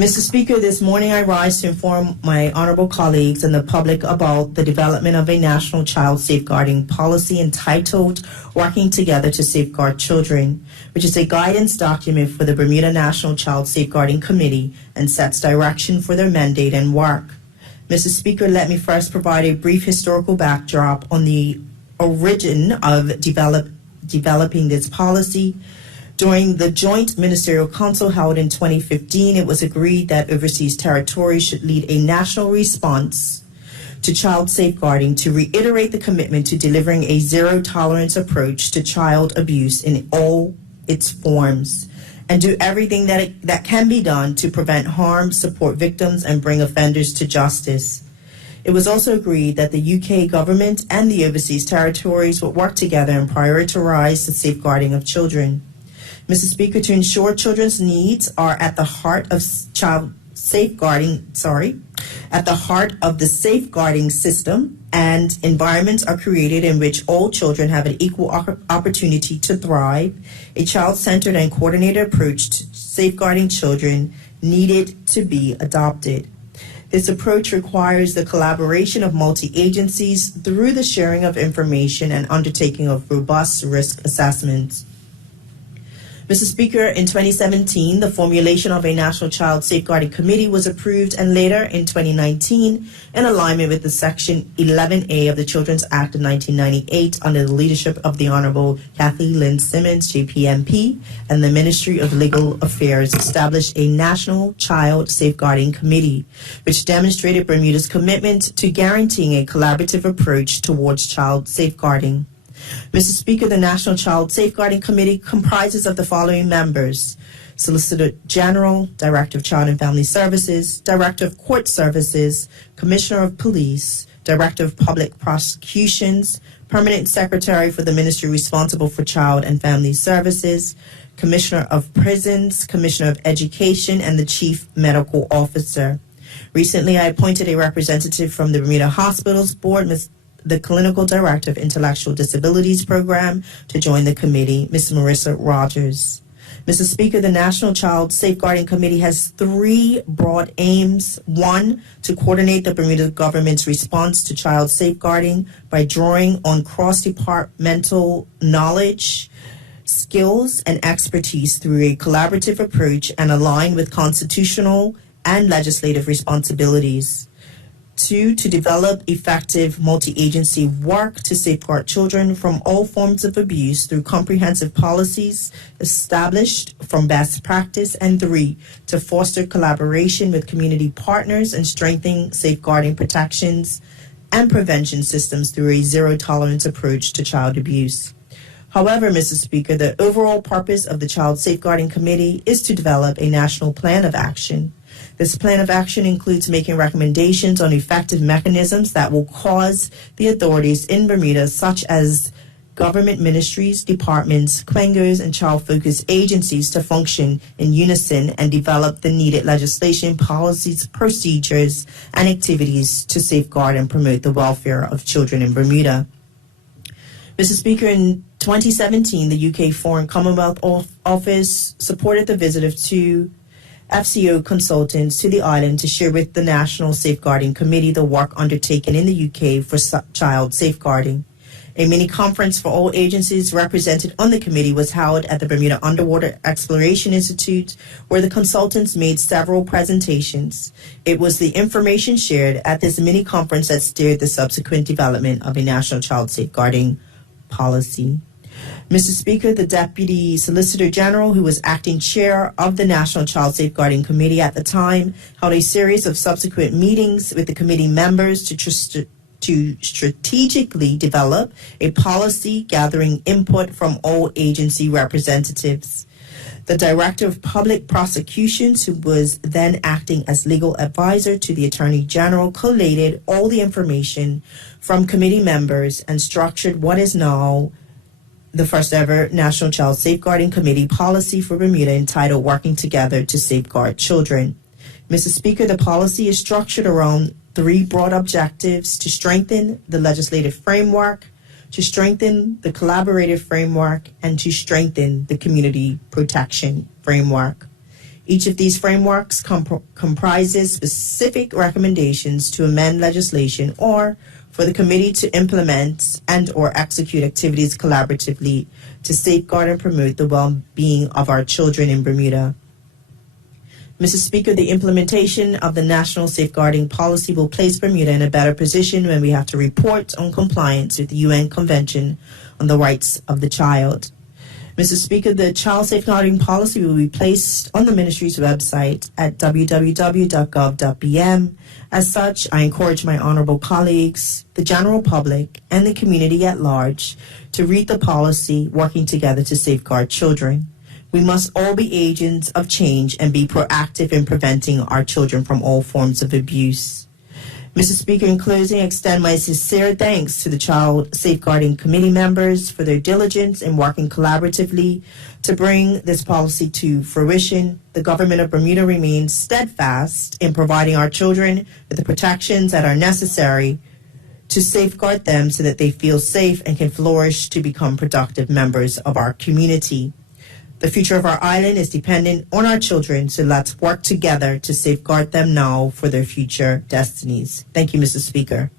Mr. Speaker, this morning I rise to inform my honorable colleagues and the public about the development of a national child safeguarding policy entitled Working Together to Safeguard Children, which is a guidance document for the Bermuda National Child Safeguarding Committee and sets direction for their mandate and work. Mr. Speaker, let me first provide a brief historical backdrop on the origin of developing this policy. During the joint Ministerial Council held in 2015, it was agreed that overseas territories should lead a national response to child safeguarding to reiterate the commitment to delivering a zero-tolerance approach to child abuse in all its forms and do everything that can be done to prevent harm, support victims, and bring offenders to justice. It was also agreed that the UK government and the overseas territories would work together and prioritize the safeguarding of children. Mr. Speaker, to ensure children's needs are at the heart of the safeguarding system, and environments are created in which all children have an equal opportunity to thrive, a child-centered and coordinated approach to safeguarding children needed to be adopted. This approach requires the collaboration of multi-agencies through the sharing of information and undertaking of robust risk assessments. Mr. Speaker, in 2017, the formulation of a National Child Safeguarding Committee was approved, and later in 2019, in alignment with the Section 11A of the Children's Act of 1998, under the leadership of the Honorable Kathy Lynn Simmons, JPMP, and the Ministry of Legal Affairs, established a National Child Safeguarding Committee, which demonstrated Bermuda's commitment to guaranteeing a collaborative approach towards child safeguarding. Mr. Speaker, the National Child Safeguarding Committee comprises of the following members: Solicitor General, Director of Child and Family Services, Director of Court Services, Commissioner of Police, Director of Public Prosecutions, Permanent Secretary for the Ministry responsible for Child and Family Services, Commissioner of Prisons, Commissioner of Education, and the Chief Medical Officer. Recently, I appointed a representative from the Bermuda Hospitals Board, the Clinical Director of Intellectual Disabilities Program, to join the committee, Ms. Marissa Rogers. Mr. Speaker, the National Child Safeguarding Committee has three broad aims. One, to coordinate the Bermuda government's response to child safeguarding by drawing on cross-departmental knowledge, skills, and expertise through a collaborative approach and align with constitutional and legislative responsibilities. Two, to develop effective multi-agency work to safeguard children from all forms of abuse through comprehensive policies established from best practice. And three, to foster collaboration with community partners and strengthen safeguarding protections and prevention systems through a zero-tolerance approach to child abuse. However, Mr. Speaker, the overall purpose of the Child Safeguarding Committee is to develop a national plan of action. This plan of action includes making recommendations on effective mechanisms that will cause the authorities in Bermuda, such as government ministries, departments, clangers, and child-focused agencies, to function in unison and develop the needed legislation, policies, procedures, and activities to safeguard and promote the welfare of children in Bermuda. Mr. Speaker, in 2017, the UK Foreign Commonwealth Office supported the visit of two FCO consultants to the island to share with the National Safeguarding Committee the work undertaken in the UK for child safeguarding. A mini-conference for all agencies represented on the committee was held at the Bermuda Underwater Exploration Institute, where the consultants made several presentations. It was the information shared at this mini-conference that steered the subsequent development of a national child safeguarding policy. Mr. Speaker, the Deputy Solicitor General, who was acting chair of the National Child Safeguarding Committee at the time, held a series of subsequent meetings with the committee members to strategically develop a policy gathering input from all agency representatives. The Director of Public Prosecutions, who was then acting as legal advisor to the Attorney General, collated all the information from committee members and structured what is now the first ever National Child Safeguarding Committee policy for Bermuda, entitled Working Together to Safeguard Children. Mr. Speaker, the policy is structured around three broad objectives: to strengthen the legislative framework, to strengthen the collaborative framework, and to strengthen the community protection framework. Each of these frameworks comprises specific recommendations to amend legislation or for the committee to implement and or execute activities collaboratively to safeguard and promote the well-being of our children in Bermuda. Mr. Speaker, the implementation of the National Safeguarding Policy will place Bermuda in a better position when we have to report on compliance with the UN Convention on the Rights of the Child. Mr. Speaker, the Child Safeguarding Policy will be placed on the Ministry's website at www.gov.bm. As such, I encourage my honorable colleagues, the general public, and the community at large to read the policy, working together to safeguard children. We must all be agents of change and be proactive in preventing our children from all forms of abuse. Mr. Speaker, in closing, I extend my sincere thanks to the Child Safeguarding Committee members for their diligence in working collaboratively to bring this policy to fruition. The government of Bermuda remains steadfast in providing our children with the protections that are necessary to safeguard them so that they feel safe and can flourish to become productive members of our community. The future of our island is dependent on our children, so let's work together to safeguard them now for their future destinies. Thank you, Mr. Speaker.